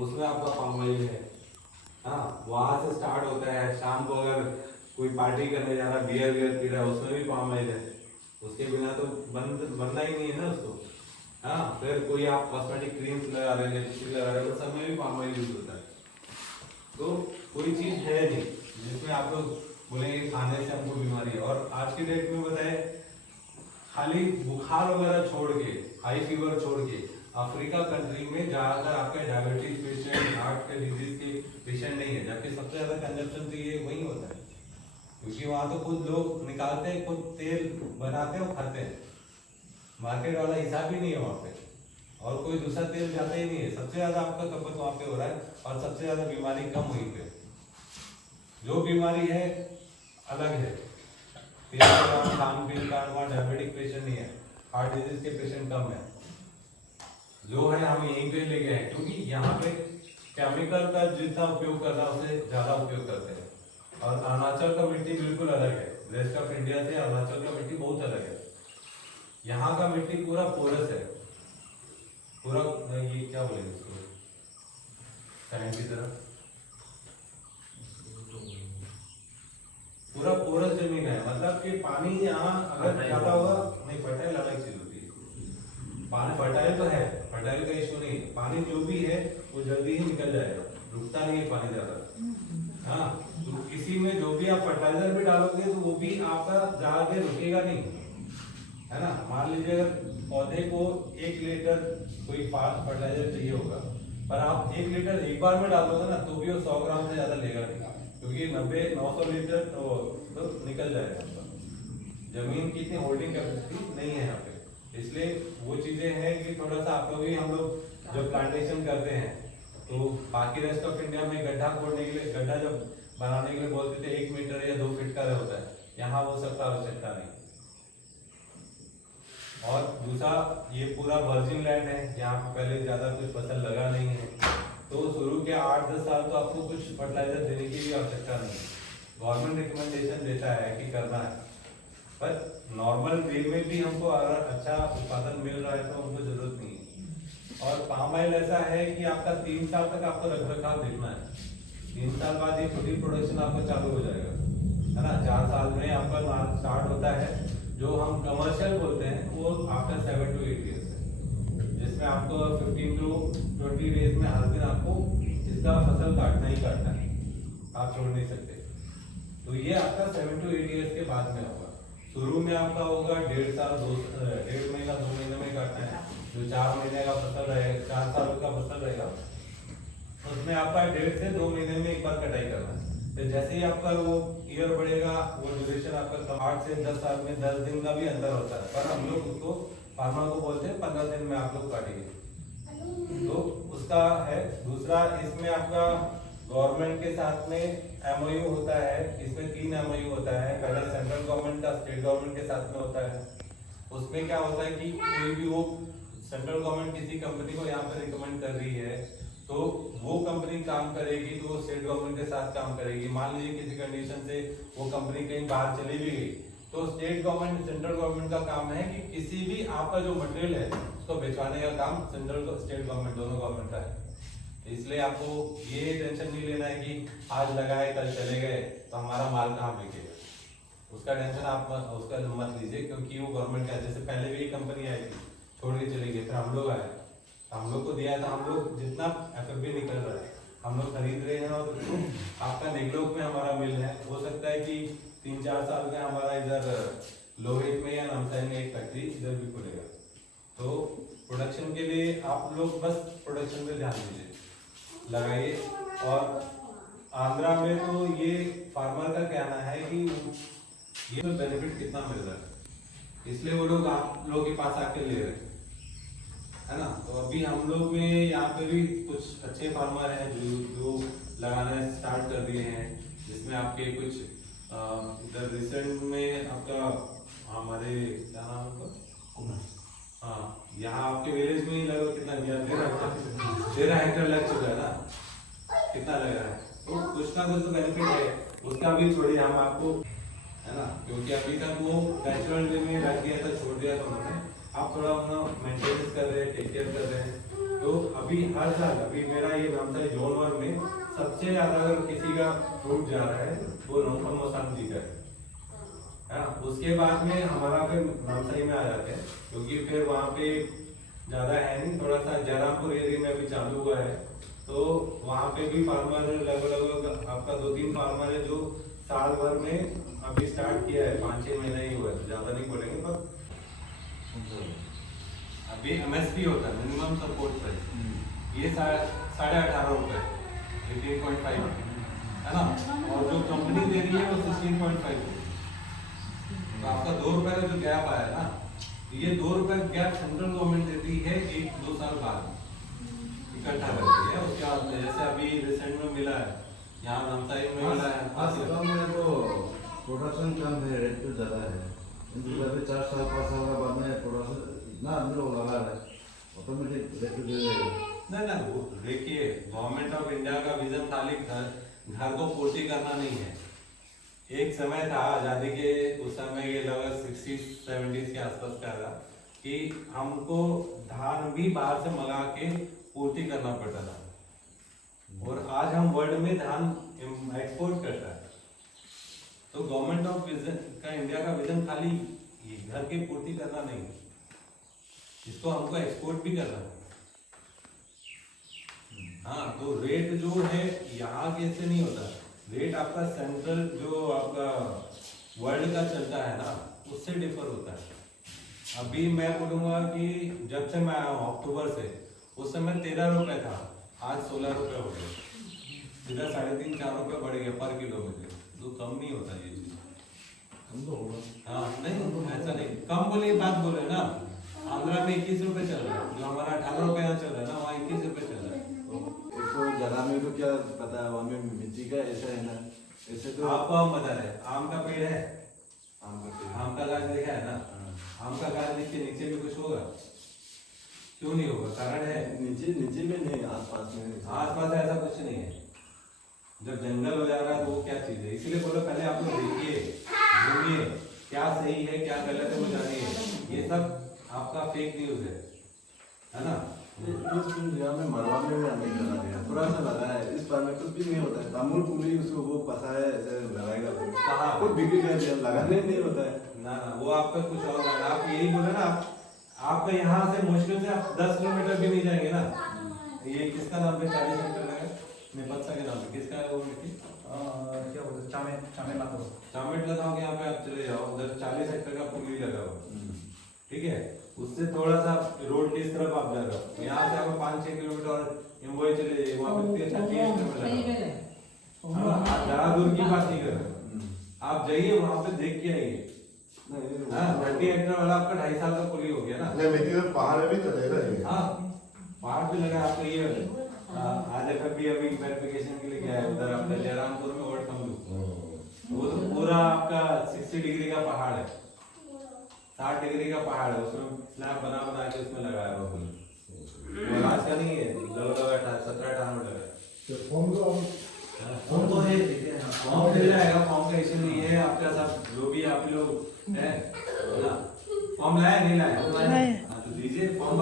उसमें आपका palm oil है। हाँ, वहां से स्टार्ट होता है। शाम को अगर कोई पार्टी करने जा रहा, बियर वियर पी रहा है, उसमें भी पाम ऑयल है। उसके बिना तो बनना ही नहीं है ना उसको। हाँ, फिर कोई आप कॉस्मेटिक क्रीम्स लगा रहे हैं, लिपस्टिक लगा रहे हैं, तो सब में भी पाम ऑयल यूज होता है। तो कोई चीज है नहीं जिसमें आप लोग बोलेंगे खाने से हमको बीमारी है। और आज की डेट में बताए, खाली बुखार वगैरह छोड़ के, हाई फीवर छोड़ के, अफ्रीका कंट्री में ज्यादातर आपके डायबिटीज पेशेंट, हार्ट के डिजीज के पेशेंट नहीं है, जबकि सबसे ज्यादा कंजप्शन तो ये वही होता है। क्योंकि वहां तो खुद लोग निकालते हैं, खुद तेल बनाते हैं और खाते हैं। मार्केट वाला हिसाब ही नहीं है वहाँ पे, और कोई दूसरा तेल जाता ही नहीं है। सबसे ज्यादा आपका खपत वहाँ पे हो रहा है, और सबसे ज्यादा बीमारी कम हुई पे। जो बीमारी है अलग है, खान पीन का, वहाँ डायबिटिक पेशेंट नहीं है, हार्ट डिजीज के पेशेंट कम है। जो है हम यहीं पे लेके आए, क्योंकि यहाँ पे केमिकल का जितना उपयोग कर रहा है उससे ज्यादा उपयोग करते हैं। और अरुणाचल का मिट्टी बिल्कुल अलग है, रेस्ट ऑफ इंडिया से अरुणाचल का मिट्टी बहुत अलग है। यहाँ का मिट्टी पूरा पोरस है, पूरा ये क्या बोलेंगे उसको, सैंड की तरह पूरा पोरस जमीन है। मतलब कि पानी यहाँ अगर ज्यादा होगा, नहीं फर्टाइल अलग चीज होती है। पानी फर्टाइल तो है, फर्टाइल का इशू नहीं है। पानी जो भी है वो जल्दी ही निकल जाएगा, रुकता नहीं है पानी ज्यादा। हाँ, तो किसी में जो भी आप फर्टाइजर भी डालोगे तो वो भी आपका ज्यादा देर रुकेगा नहीं, है ना। मान लीजिए अगर पौधे को 1 लीटर कोई फर्टिलाइजर चाहिए होगा, पर आप 1 लीटर एक बार में डाल दोगे ना, तो भी वो 100 ग्राम से ज्यादा लेगा नहीं, क्योंकि 90-900 लीटर तो निकल जाएगा। जमीन की इतनी होल्डिंग कैपेसिटी नहीं है यहाँ पे। इसलिए वो चीजें हैं कि थोड़ा सा आप लोग भी, हम लोग जब प्लांटेशन करते हैं तो बाकी रेस्ट ऑफ इंडिया में गड्ढा खोदने के लिए, गड्ढा जब बनाने के लिए बोलते थे 1 मीटर या 2 फीट का होता है, यहाँ वो सबका आवश्यकता नहीं। और दूसरा, ये पूरा वर्जिन लैंड है, यहाँ पे पहले ज्यादा कुछ फसल लगा नहीं है, तो शुरू के 8-10 साल तो आपको कुछ फर्टिलाइजर देने की भी आवश्यकता नहीं है। गवर्नमेंट रिकमेंडेशन देता है कि करना है, पर नॉर्मल वे में भी हमको अगर अच्छा उत्पादन मिल रहा है तो हमको जरूरत नहीं है। और पाम ऑयल ऐसा है कि आपका 3 साल तक आपको रख रखाव देखना है। 3 साल बाद ये खुद ही प्रोडक्शन आपका चालू हो जाएगा, है ना। 4 साल में आपका माल स्टार्ट होता है। जो हम कमर्शियल बोलते हैं वो आफ्टर 7 to 8 years है, जिसमें आपको 15 to 20 डेज में हर दिन आपको इसका फसल काटना ही काटना है, आप छोड़ नहीं सकते। तो ये आपका 7 to 8 years के बाद में होगा। शुरू में आपका होगा 1.5 साल, 1.5 महीना, 2 महीने में काटना है। जो 4 महीने का फसल रहेगा, 4 साल का फसल रहेगा, उसमें आपका 1.5 से 2 महीने में एक बार कटाई करना है। तो जैसे ही आपका वो ईयर बढ़ेगा, वो ड्यूरेशन आपका 8 से 10 साल में 10 दिन का भी अंतर होता है, पर हम लोग उसको फार्मर को बोलते हैं 15 दिन में आप लोग काटेंगे, तो उसका है। दूसरा, इसमें आपका गवर्नमेंट के साथ में एमओयू होता है। इसमें 3 एमओयू होता है। पहले सेंट्रल गवर्नमेंट का स्टेट गवर्नमेंट के साथ में होता है। उसमें क्या होता है कि कोई भी वो सेंट्रल गवर्नमेंट किसी कंपनी को यहाँ पे रिकमेंड कर रही है, तो वो कंपनी काम करेगी तो स्टेट गवर्नमेंट के साथ काम करेगी। मान लीजिए किसी कंडीशन से वो कंपनी कहीं बाहर चली भी गई, तो स्टेट गवर्नमेंट, सेंट्रल गवर्नमेंट का काम है कि किसी भी आपका जो मटेरियल है उसको बेचवाने का काम सेंट्रल स्टेट गवर्नमेंट दोनों गवर्नमेंट का है। इसलिए आपको ये टेंशन नहीं लेना है कि आज लगाए कल चले गए तो हमारा माल कहाँ बिकेगा, उसका टेंशन आप उसका मत लीजिए, क्योंकि वो गवर्नमेंट का। जैसे पहले भी एक कंपनी आई थी, छोड़ के चली गई, फिर हम लोग आए, हम लोग को दिया था। हम लोग जितना एफएफबी निकल रहा है हम लोग खरीद रहे हैं, और आपका निगलोक में हमारा मिल है। हो सकता है कि 3-4 साल का हमारा इधर लोहित में या नामसाई में एक फैक्ट्री इधर भी खुलेगा। तो प्रोडक्शन के लिए आप लोग बस प्रोडक्शन पे ध्यान दीजिए, लगाइए। और आंध्रा में तो ये फार्मर का कहना है कि ये तो बेनिफिट कितना मिल रहा है, इसलिए वो लोग आप लोगों के पास आके ले रहे हैं, है ना। तो अभी हम लोग में यहाँ पे भी कुछ अच्छे फार्मर हैं जो लगाने स्टार्ट कर दिए हैं, जिसमें आपके कुछ इधर रिसेंट में आपका हमारे क्या नाम है, हाँ, यहाँ आपके विलेज में ही लगभग कितना गया, 13 हेक्टेयर लग चुका है ना, कितना लग रहा है। तो कुछ ना कुछ तो बेनिफिट है, उसका भी छोड़िए हम आपको, है ना, क्योंकि अभी तक वो नेचुरल वे में रख दिया था, छोड़ दिया था उन्होंने। आप थोड़ा मेंटेनेंस कर रहे हैं, टेक केयर कर रहे अभी हर साल अभी मेरा ये नामसाई जोन 1 में सबसे ज्यादा अगर किसी का फ्रूट जा रहा है वो नौखम मौसम जी का है। उसके बाद में हमारा फिर नामसाई में आ जाते हैं, क्योंकि फिर वहाँ पे ज़्यादा है नहीं, थोड़ा सा जयरामपुर एरिया में अभी चालू हुआ है, तो वहाँ पे भी फार्मर लगभग आपका 2-3 फार्मर है जो साल भर में अभी स्टार्ट किया है, 5-6 महीना ही हुआ है, ज़्यादा नहीं बोलेंगे पर अभी MSP होता है मिनिमम सपोर्ट प्राइस, ये 18.5 रुपये 18.5 है ना, और जो कंपनी दे रही है वो 16.5। तो आपका 2 रुपये का जो गैप आया ना, ये 2 रुपये गैप सेंट्रल गवर्नमेंट देती है 1-2 साल बाद इकट्ठा करती है। उसके बाद जैसे अभी रिसेंट में मिला है यहाँ नामसाई में मिला है, तो प्रोडक्शन कम है, रेट तो ज़्यादा है, इनके 4-5 साल के बाद में प्रोडक्शन इतना आदमी लोग लगा रहा है, ऑटोमेटिक रेट गिर जाएगा। ना वो देखिए, गवर्नमेंट ऑफ इंडिया का विजन खाली घर को पूर्ति करना नहीं है। एक समय था आज़ादी के, उस समय ये लगभग 60-70 के आसपास का था कि हमको धान भी बाहर से मंगा के पूर्ति करना पड़ता था, और आज हम वर्ल्ड में धान एक्सपोर्ट करता है। तो गवर्नमेंट ऑफ विजन का, इंडिया का विजन खाली घर की पूर्ति करना नहीं है, इसको हमको एक्सपोर्ट भी करना है। हाँ, तो रेट जो है यहाँ कैसे नहीं होता, रेट आपका सेंट्रल जो आपका वर्ल्ड का चलता है ना, उससे डिफर होता है। अभी मैं बोलूँगा कि जब से मैं आया हूँ अक्टूबर से, उस समय 13 रुपये था, आज 16 रुपये हो गए, सीधा 3.5-4 रुपये बढ़ गया पर किलोमीटर। तो कम नहीं होता ये चीज़, कम तो होगा। हाँ नहीं ऐसा नहीं, कम बोले बात बोले ना, आंध्रा में 21 रुपये चल रहा है, जो हमारा 18 रुपये यहाँ चल रहा है ना, वहाँ 21 रुपये चल रहा है। तो जगह में तो क्या पता है, वहाँ में मिट्टी का ऐसा है ना, ऐसे तो आपको आम बता रहे, आम का पेड़ है, आम का गाछ देखा है ना, आम का गाछ देख के नीचे भी कुछ होगा, क्यों नहीं होगा, कारण है नीचे में नहीं, आसपास में, आसपास ऐसा कुछ नहीं है। जब जंगल हो जा रहा है तो वो क्या चीज है, इसलिए बोलो पहले आप लोग देखिए, घूमिए, क्या सही है क्या गलत है वो जानिए। ये सब आपका फेक न्यूज है ना। जगह में मरवा में भी हमने लगा दिया, थोड़ा सा लगा है, इस बार में कुछ भी नहीं होता है, तामुल पुली उसको वो पता है ऐसे लगाएगा, कहाँ कुछ बिक्री कर दिया, लगाने नहीं होता है ना, वो आपका कुछ और है। आप यही बोले ना, आपका यहाँ से मुश्किल से आप 10 किलोमीटर भी नहीं जाएंगे ना। ये किसका नाम पे 40 हेक्टेयर लगा, निपत्सा के नाम पे, किसका है वो मिट्टी, क्या बोलते हैं, चामेट लगाओ के यहाँ पे आप चले जाओ, उधर 40 हेक्टेयर का पुली लगा हुआ, ठीक है, उससे थोड़ा सा रोड की तरफ आप जा रहे हो, यहाँ से आपको 5-6 किलोमीटर और इम्बोई चले जाइए, वहाँ पे 30 हेक्टेयर लगा। आप ज्यादा दूर की बात नहीं कर रहे, आप जाइए वहाँ पे देख के आइए। 30 हेक्टेयर वाला आपका 2.5 साल का पुली हो गया ना। नहीं मिट्टी तो पहाड़ में भी चलेगा ये। हाँ, पहाड़ पे लगा आपको ये आज अभी वेरिफिकेशन के लिए गया है उधर आपका जयरामपुर में ओल्ड कमलू, वो तो पूरा आपका 60 डिग्री का पहाड़ है, 60 डिग्री का पहाड़ है, उसमें स्लैब बना के उसमें लगाया हुआ पुल, आज का नहीं है, लगभग 17-18 में लगा है। फॉर्म तो है, फॉर्म मिल जाएगा, फॉर्म का इशू नहीं है, आपका सब जो भी आप लोग है ना, फॉर्म लाया नहीं लाया, हाँ तो दीजिए फॉर्म।